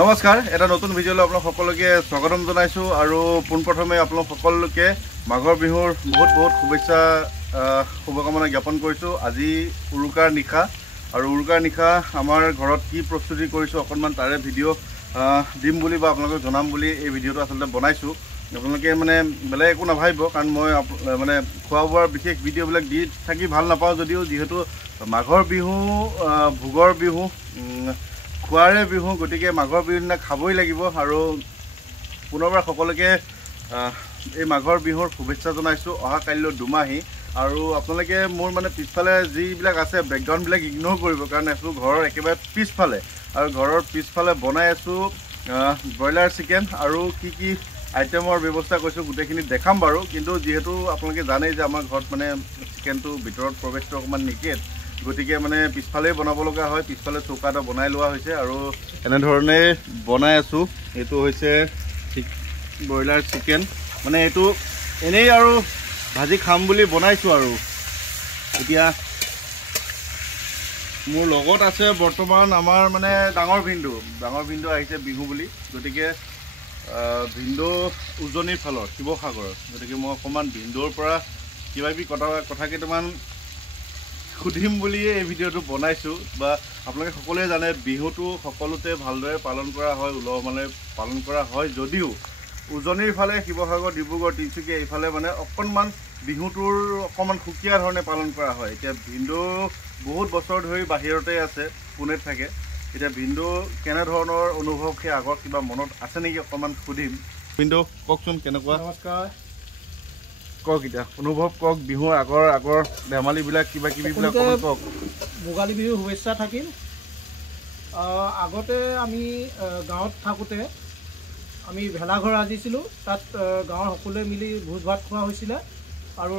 নমস্কাৰ, এটা নতুন ভিডিঅ'লৈ আপোনাক সকলোকে স্বাগতম জনাইছো আৰু পোনপ্ৰথমে আপোনাক সকলোকে মাঘৰ বিহুৰ বহুত শুভেচ্ছা শুভকামনা জ্ঞাপন কৰিছো। আজি উৰুকাৰ নিশা আৰু উৰুকাৰ নিশা আমাৰ ঘৰত কি প্ৰস্তুতি কৰিছো অকণমান তাৰে ভিডিঅ' দিম বুলি বা আপোনালোকক জনাম বুলি এই ভিডিঅ'টো আচলতে বনাইছো। আপোনালোকে মানে বেলেগ একো নাভাবিব, কাৰণ মই মানে খোৱা বোৱাৰ বিশেষ ভিডিঅ'বিলাক দি থাকি ভাল নাপাওঁ যদিও যিহেতু মাঘৰ বিহু ভোগৰ বিহু খোৱাৰে বিহু, গতিকে মাঘৰ বিহুৰ দিনা খাবই লাগিব। আৰু পুনৰবাৰ সকলোকে এই মাঘৰ বিহুৰ শুভেচ্ছা জনাইছোঁ। অহা কাইলৈ দুমাহী আৰু আপোনালোকে মোৰ মানে পিছফালে যিবিলাক আছে বেকগ্ৰাউণ্ডবিলাক ইগন'ৰ কৰিব, কাৰণ এইটো ঘৰৰ একেবাৰে পিছফালে আৰু ঘৰৰ পিছফালে বনাই আছোঁ ব্ৰইলাৰ চিকেন আৰু কি আইটেমৰ ব্যৱস্থা কৰিছোঁ গোটেইখিনি দেখাম বাৰু। কিন্তু যিহেতু আপোনালোকে জানেই যে আমাৰ ঘৰত মানে চিকেনটো ভিতৰত প্ৰৱেশটো অকণমান নিষেধ, গতিকে মানে পিছফালেই বনাব লগা হয়। পিছফালে চৌকা এটা বনাই লোৱা হৈছে আৰু এনেধৰণে বনাই আছোঁ। এইটো হৈছে ব্ৰইলাৰ চিকেন, মানে এইটো এনেই আৰু ভাজি খাম বুলি বনাইছোঁ। আৰু এতিয়া মোৰ লগত আছে বৰ্তমান আমাৰ মানে ডাঙৰ ভিনদেউ আহিছে বিহু বুলি, গতিকে ভিনদেউ উজনিৰ ফালৰ শিৱসাগৰৰ, গতিকে মই অকণমান ভিনদেউৰ পৰা কিবাকিবি কথা কেইটামান সুধিম বুলিয়ে এই ভিডিঅ'টো বনাইছোঁ। বা আপোনালোকে সকলোৱে জানে বিহুটো সকলোতে ভালদৰে পালন কৰা হয়, উলহ মালহে পালন কৰা হয়, যদিও উজনিৰ ফালে শিৱসাগৰ, ডিব্ৰুগড়, তিনিচুকীয়া এইফালে মানে অকণমান বিহুটোৰ অকণমান সুকীয়া ধৰণে পালন কৰা হয়। এতিয়া ভিনদেউ বহুত বছৰ ধৰি বাহিৰতে আছে, পুনেত থাকে। এতিয়া ভিনদেউ কেনেধৰণৰ অনুভৱ, সেই আগৰ কিবা মনত আছে নেকি অকণমান সুধিম। ভিনদেউ কওকচোন কেনেকুৱা? নমস্কাৰ। কওক, এতিয়া অনুভৱ কওক, বিহুৰ আগৰ ধেমালিবিলাক কিবাকিবিবিলাক কওক। ভোগালী বিহুৰ শুভেচ্ছা থাকিল। আগতে আমি গাঁৱত থাকোঁতে আমি ভেলাঘৰ সাজিছিলোঁ, তাত গাঁৱৰ সকলোৱে মিলি ভোজ ভাত খোৱা হৈছিলে আৰু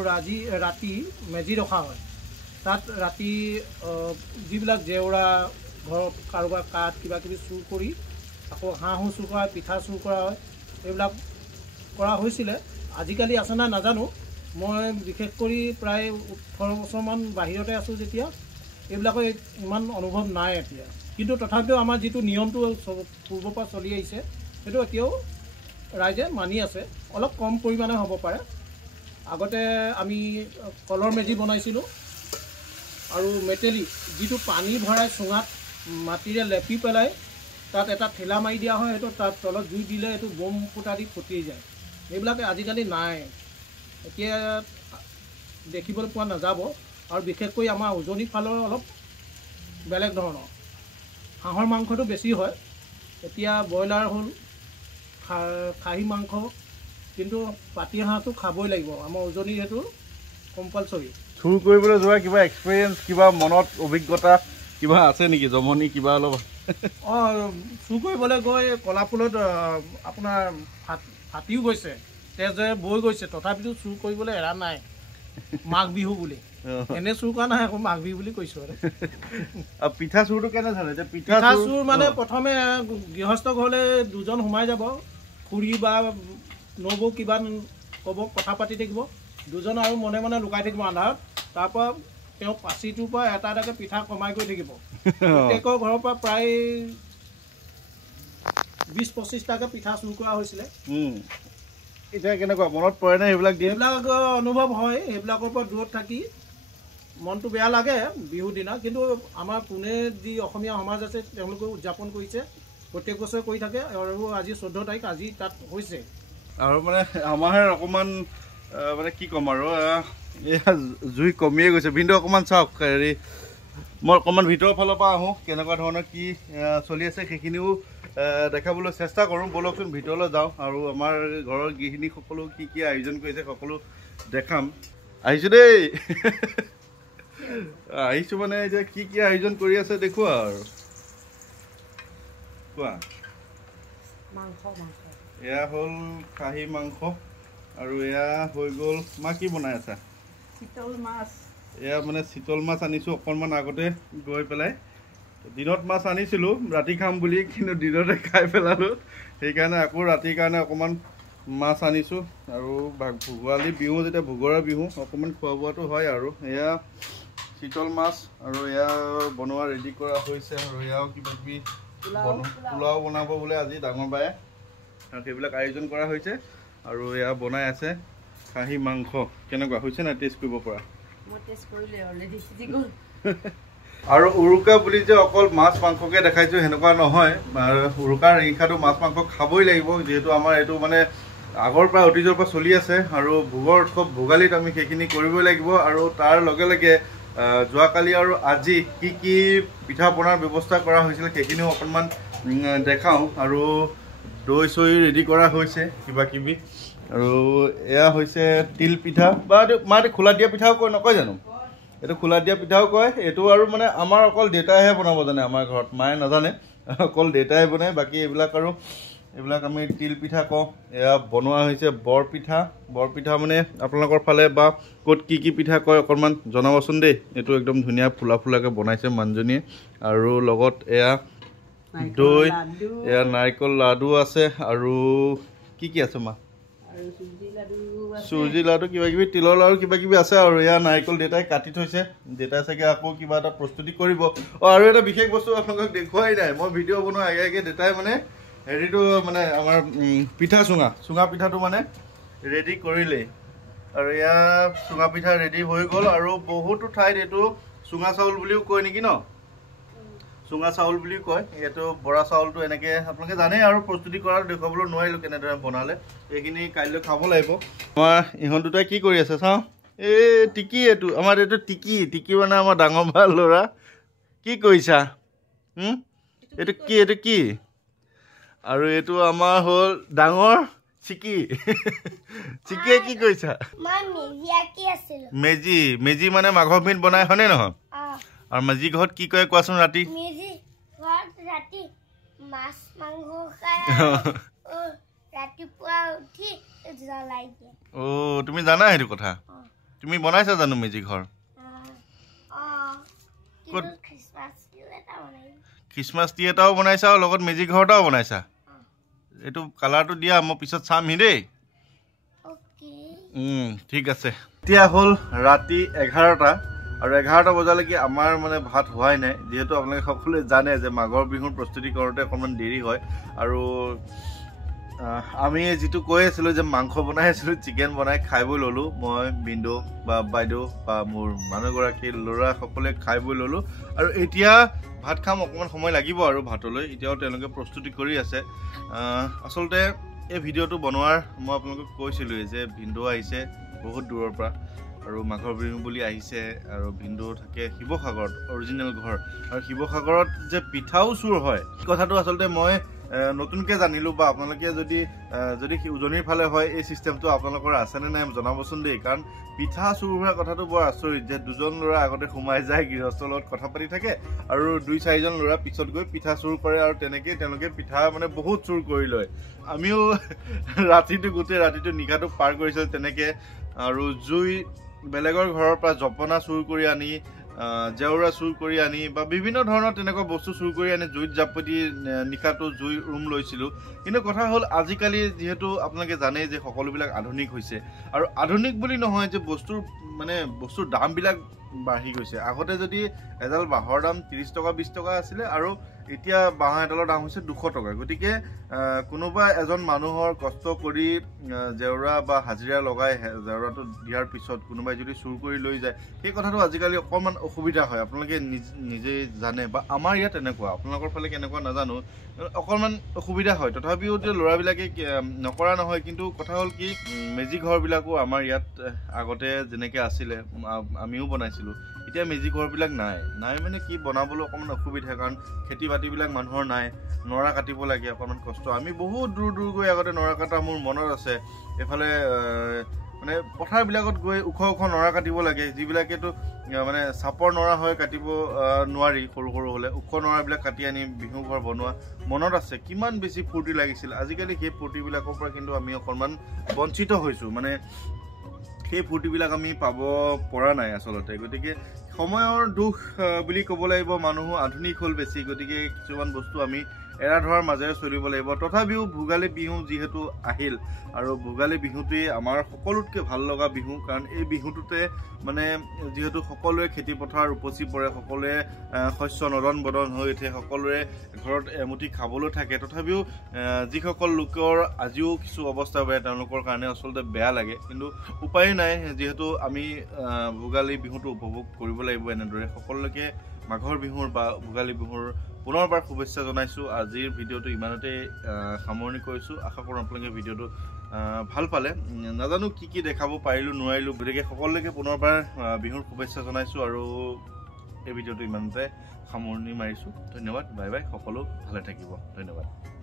ৰাতি মেজি ৰখা হয়। তাত ৰাতি যিবিলাক জেওৰা, ঘৰত কাৰোবাৰ কাঠ কিবাকিবি চুৰ কৰি আকৌ হাঁহো চুৰ কৰা হয়, পিঠা চুৰ কৰা হয়, এইবিলাক কৰা হৈছিলে। আজিকালি আছে নাই নাজানো, মই বিশেষ কৰি প্ৰায় 18 বছৰমান বাহিৰতে আছোঁ যেতিয়া, এইবিলাকৰ ইমান অনুভৱ নাই এতিয়া। কিন্তু তথাপিও আমাৰ যিটো নিয়মটো পূৰ্বৰ পৰা চলি আহিছে সেইটো এতিয়াও ৰাইজে মানি আছে, অলপ কম পৰিমাণে হ'ব পাৰে। আগতে আমি কলৰ মেজি বনাইছিলোঁ আৰু মেটেলি যিটো পানী ভৰাই চুঙাত মাটিৰে লেপি পেলাই তাত এটা ঠেলা মাৰি দিয়া হয়, সেইটো তাত তলত জুই দিলে এইটো বম ফুটা দি ফুটি যায়। এইবিলাক আজিকালি নাই, এতিয়া দেখিবলৈ পোৱা নাযাব। আৰু বিশেষকৈ আমাৰ উজনিৰ ফালৰ অলপ বেলেগ ধৰণৰ হাঁহৰ মাংসটো বেছি হয়। এতিয়া ব্ৰইলাৰ হ'ল, খাহী মাংস, কিন্তু পাতি হাঁহটো খাবই লাগিব। আমাৰ উজনিৰ সেইটো কম্পালচৰি। চুৰ কৰিবলৈ যোৱা কিবা এক্সপিৰিয়েঞ্চ, কিবা মনত অভিজ্ঞতা কিবা আছে নেকি, জমনি কিবা অলপ? চুৰ কৰিবলৈ গৈ কলাপুলত আপোনাৰ ফাটিও গৈছে, তেজে বৈ গৈছে, তথাপিতো চুৰ কৰিবলৈ এৰা নাই। মাঘ বিহু বুলি এনে চুৰ কৰা নাই, আকৌ মাঘ বিহু বুলি কৈছোঁ। আৰু পিঠা চুৰটো কেনে জানে? এতিয়া পিঠা চুৰ মানে প্ৰথমে গৃহস্থ ঘৰলৈ দুজন সোমাই যাব, খুৰী বা নবৌ কিবা ক'ব, কথা পাতি থাকিব, দুজন আৰু মনে মনে লুকাই থাকিব আন্ধাৰত। তাৰপৰা তেওঁ পাচিটোৰ পৰা এটা এটাকৈ পিঠা কমাই গৈ থাকিব। প্ৰত্যেকৰ ঘৰৰ পৰা প্ৰায় 20-25টাকৈ পিঠা চুৰ কৰা হৈছিলে। এতিয়া কেনেকুৱা মনত পৰে নে সেইবিলাক দিন? এইবিলাক অনুভৱ হয়, সেইবিলাকৰ পৰা দূৰত থাকি মনটো বেয়া লাগে বিহুৰ দিনা। কিন্তু আমাৰ পুনেত যি অসমীয়া সমাজ আছে তেওঁলোকেও উদযাপন কৰিছে, প্ৰত্যেক বছৰে কৰি থাকে। আৰু আজি 14 তাৰিখ, আজি তাত হৈছে। আৰু মানে আমাৰ অকণমান মানে কি ক'ম আৰু, এয়া জুই কমিয়ে গৈছে। ভিনদেউ অকণমান চাওক, হেৰি মই অকণমান ভিতৰৰ ফালৰ পৰা আহোঁ, কেনেকুৱা ধৰণৰ কি চলি আছে সেইখিনিও দেখাবলৈ চেষ্টা কৰোঁ। ব'লকচোন ভিতৰলৈ যাওঁ আৰু আমাৰ ঘৰৰ গৃহিণী সকলো কি আয়োজন কৰিছে সকলো দেখাম। আহিছোঁ দেই আহিছোঁ মানে এতিয়া কি আয়োজন কৰি আছে দেখুৱা আৰু কোৱা। এয়া হ'ল খাহী মাংস আৰু এয়া হৈ গ'ল, মা কি বনাই আছা? চিতল মাছ। এয়া মানে চিতল মাছ আনিছোঁ অকণমান আগতে গৈ পেলাই। দিনত মাছ আনিছিলোঁ ৰাতি খাম বুলি, কিন্তু দিনতে খাই পেলালোঁ, সেইকাৰণে আকৌ ৰাতিৰ কাৰণে অকণমান মাছ আনিছোঁ। আৰু ভোগালী বিহু যেতিয়া ভোগৰে বিহু অকণমান খোৱা বোৱাটো হয়। আৰু এয়া চিতল মাছ আৰু এয়া বনোৱা ৰেডি কৰা হৈছে, আৰু এয়াও কিবাকিবি পোলাও বনাব বোলে আজি ডাঙৰ বায়ে আৰু সেইবিলাক আয়োজন কৰা হৈছে আৰু এয়া বনাই আছে খাহী মাংস কেনেকুৱা হৈছে না টেষ্ট কৰিব পৰা আৰু উৰুকা বুলি যে অকল মাছ মাংসকে দেখাইছো সেনেকুৱা নহয় উৰুকাৰ নিশাটো মাছ মাংস খাবই লাগিব যিহেতু আমাৰ এইটো মানে আগৰ পৰা অতীজৰ পৰা চলি আছে আৰু ভোগৰ উৎসৱ ভোগালীত আমি সেইখিনি কৰিবই লাগিব আৰু তাৰ লগে লগে যোৱাকালি আৰু আজি কি কি পিঠা পনাৰ ব্যৱস্থা কৰা হৈছিল সেইখিনিও অকণমান দেখাওঁ আৰু দৈ চৈ ৰেডি কৰা হৈছে কিবা কিবি আৰু এয়া হৈছে তিল পিঠা বা মায়ে খোলা দিয়া পিঠাও কয় নকয় জানো এইটো খোলা দিয়া পিঠাও কয় এইটো আৰু মানে আমাৰ অকল দেউতাইহে বনাব জানে আমাৰ ঘৰত মায়ে নাজানে অকল দেউতাই বনায় বাকী এইবিলাক আমি তিল পিঠা কওঁ এয়া বনোৱা হৈছে বৰপিঠা মানে আপোনালোকৰ ফালে বা ক'ত কি পিঠা কয় অকণমান জনাবচোন দেই এইটো একদম ধুনীয়া ফুলাকৈ বনাইছে মানুহজনীয়ে আৰু লগত এয়া দৈ এয়া নাৰিকল লাডু আছে আৰু কি আছে মা চুজি লাডু কিবা কিবি তিলৰ লাডু কিবা কিবি আছে আৰু এয়া নাৰিকল দেউতাই কাটি থৈছে দেউতাই চাগে আকৌ কিবা এটা প্ৰস্তুতি কৰিব আৰু এটা বিশেষ বস্তু আপোনালোকক দেখুৱাই নাই মই ভিডিঅ' বনোৱা আগে দেউতাই মানে হেৰিটো মানে আমাৰ পিঠা চুঙা পিঠাটো মানে ৰেডি কৰিলেই আৰু এয়া চুঙা পিঠা ৰেডি হৈ গ'ল আৰু বহুতো ঠাইত এইটো চুঙা চাউল বুলিও কয় নেকি ন চুঙা চাউল বুলি কয় এইটো বৰা চাউলটো এনেকৈ আপোনালোকে জানেই আৰু প্ৰস্তুতি কৰাটো দেখুৱাবলৈ নোৱাৰিলোঁ কেনেদৰে বনালে এইখিনি কাইলৈ খাব লাগিব আমাৰ ইহঁত দুটাই কি কৰি আছে চাওঁ এই টিকি আমাৰ এইটো টিকি মানে আমাৰ ডাঙৰ ভাল ল'ৰা কি কৰিছা এইটো কি আৰু এইটো আমাৰ হ'ল ডাঙৰ চিকিয়ে কি কৰিছা মেজি মানে মাঘৰ বিহুত বনাই হয়নে নহয় আৰু মেজি ঘৰত কি কৰে কোৱাচোন ৰাতি তুমি জানা সেইটো কথা তুমি বনাইছা জানো মেজি ঘৰ খ্ৰীষ্টমাছ ট্ৰি এটাও বনাইছা আৰু লগত মেজি ঘৰ এটাও বনাইছা এইটো কালাৰটো দিয়া মই পিছত চামহি দেই ঠিক আছে এতিয়া হ'ল ৰাতি 11টা আৰু 11টা বজালৈকে আমাৰ মানে ভাত হোৱাই নাই যিহেতু আপোনালোকে সকলোৱে জানে যে মাঘৰ বিহুৰ প্ৰস্তুতি কৰোঁতে অকণমান দেৰি হয় আৰু আমি যিটো কৈ আছিলোঁ যে মাংস বনাই আছিলোঁ চিকেন বনাই খাই বৈ ল'লোঁ মই বিন্দু বা বাইদেউ বা মোৰ মানুহগৰাকী ল'ৰা সকলোৱে খাই বৈ ল'লোঁ আৰু এতিয়া ভাত খাম অকণমান সময় লাগিব আৰু ভাতলৈ এতিয়াও তেওঁলোকে প্ৰস্তুতি কৰি আছে আচলতে এই ভিডিঅ'টো বনোৱাৰ মই আপোনালোকক কৈছিলোঁৱেই যে ভিন্দু আহিছে বহুত দূৰৰ পৰা আৰু মাঘৰ বিহু বুলি আহিছে আৰু ভিন্দু থাকে শিৱসাগৰত অৰিজিনেল ঘৰ আৰু শিৱসাগৰত যে পিঠাও চুৰ হয় কথাটো আচলতে মই নতুনকৈ জানিলোঁ বা আপোনালোকে যদি উজনিৰ ফালে হয় এই চিষ্টেমটো আপোনালোকৰ আছেনে নাই জনাবচোন দেই কাৰণ পিঠা চুৰ হোৱা কথাটো বৰ আচৰিত যে দুজন ল'ৰা আগতে সোমাই যায় গৃহস্থৰ লগত কথা পাতি থাকে আৰু 2-4জন ল'ৰা পিছত গৈ পিঠা চুৰ কৰে আৰু তেনেকেই তেওঁলোকে পিঠা মানে বহুত চুৰ কৰি লয় আমিও গোটেই ৰাতিটো নিশাটো পাৰ কৰিছিলোঁ তেনেকৈ আৰু জুই বেলেগৰ ঘৰৰ পৰা জপনা চুৰ কৰি আনি জেওৰা চুৰ কৰি আনি বা বিভিন্ন ধৰণৰ তেনেকুৱা বস্তু চুৰ কৰি আনি জুইত জাপতি নিশাটো জুই ৰুম লৈছিলোঁ কিন্তু কথা হ'ল আজিকালি যিহেতু আপোনালোকে জানেই যে সকলোবিলাক আধুনিক হৈছে আৰু আধুনিক বুলি নহয় যে বস্তুৰ দামবিলাক বাঢ়ি গৈছে আগতে যদি এডাল বাঁহৰ দাম 30 টকা 20 টকা আছিলে আৰু এতিয়া বাঁহ এডালৰ দাম হৈছে 200 টকা গতিকে কোনোবা এজন মানুহৰ কষ্ট কৰি জেওৰা বা হাজিৰা লগাই জেওৰাটো দিয়াৰ পিছত কোনোবাই যদি চুৰ কৰি লৈ যায় সেই কথাটো আজিকালি অকণমান অসুবিধা হয় আপোনালোকে নিজেই জানে বা আমাৰ ইয়াত তেনেকুৱা আপোনালোকৰ ফালে কেনেকুৱা নাজানো অকণমান অসুবিধা হয় তথাপিও যে ল'ৰাবিলাকে নকৰা নহয় কিন্তু কথা হ'ল কি মেজি ঘৰবিলাকো আমাৰ ইয়াত আগতে যেনেকৈ আছিলে আমিও বনাইছিলোঁ এতিয়া মেজি ঘৰবিলাক নাই মানে কি বনাবলৈ অকণমান অসুবিধা কাৰণ খেতি বাতিবিলাক মানুহৰ নাই নৰা কাটিব লাগে অকণমান কষ্ট আমি বহুত দূৰ গৈ আগতে নৰা কটা মোৰ মনত আছে এইফালে মানে পথাৰবিলাকত গৈ ওখ নৰা কাটিব লাগে যিবিলাকেতো মানে চাপৰ নৰা হয় কাটিব নোৱাৰি সৰু হ'লে ওখ নৰাবিলাক কাটি আনি বিহু ঘৰ বনোৱা মনত আছে কিমান বেছি ফূৰ্তি লাগিছিল আজিকালি সেই ফূৰ্তিবিলাকৰ পৰা কিন্তু আমি অকণমান বঞ্চিত হৈছোঁ মানে সেই ফূৰ্তিবিলাক আমি পাব পৰা নাই আচলতে গতিকে সময়ৰ দুখ বুলি ক'ব লাগিব মানুহো আধুনিক হ'ল বেছি গতিকে কিছুমান বস্তু আমি এৰা ধৰাৰ মাজেৰে চলিব লাগিব তথাপিও ভোগালী বিহু যিহেতু আহিল আৰু ভোগালী বিহুটোৱে আমাৰ সকলোতকৈ ভাল লগা বিহু কাৰণ এই বিহুটোতে মানে যিহেতু সকলোৱে খেতি পথাৰ উপচি পৰে সকলোৱে শস্য নদন বদন হৈ উঠে সকলোৰে ঘৰত এমুঠি খাবলৈ থাকে তথাপিও যিসকল লোকৰ আজিও কিছু অৱস্থা বেয়া তেওঁলোকৰ কাৰণে আচলতে বেয়া লাগে কিন্তু উপায় নাই যিহেতু আমি ভোগালী বিহুটো উপভোগ কৰিব লাগিব এনেদৰে সকলোকে মাঘৰ বিহুৰ বা ভোগালী বিহুৰ পুনৰবাৰ শুভেচ্ছা জনাইছোঁ আজিৰ ভিডিঅ'টো ইমানতে সামৰণি কৰিছোঁ আশা কৰোঁ আপোনালোকে ভিডিঅ'টো ভাল পালে নাজানো কি দেখাব পাৰিলোঁ নোৱাৰিলোঁ গতিকে সকলোকে পুনৰবাৰ বিহুৰ শুভেচ্ছা জনাইছোঁ আৰু এই ভিডিঅ'টো ইমানতে সামৰণি মাৰিছোঁ ধন্যবাদ বাই বাই সকলো ভালে থাকিব ধন্যবাদ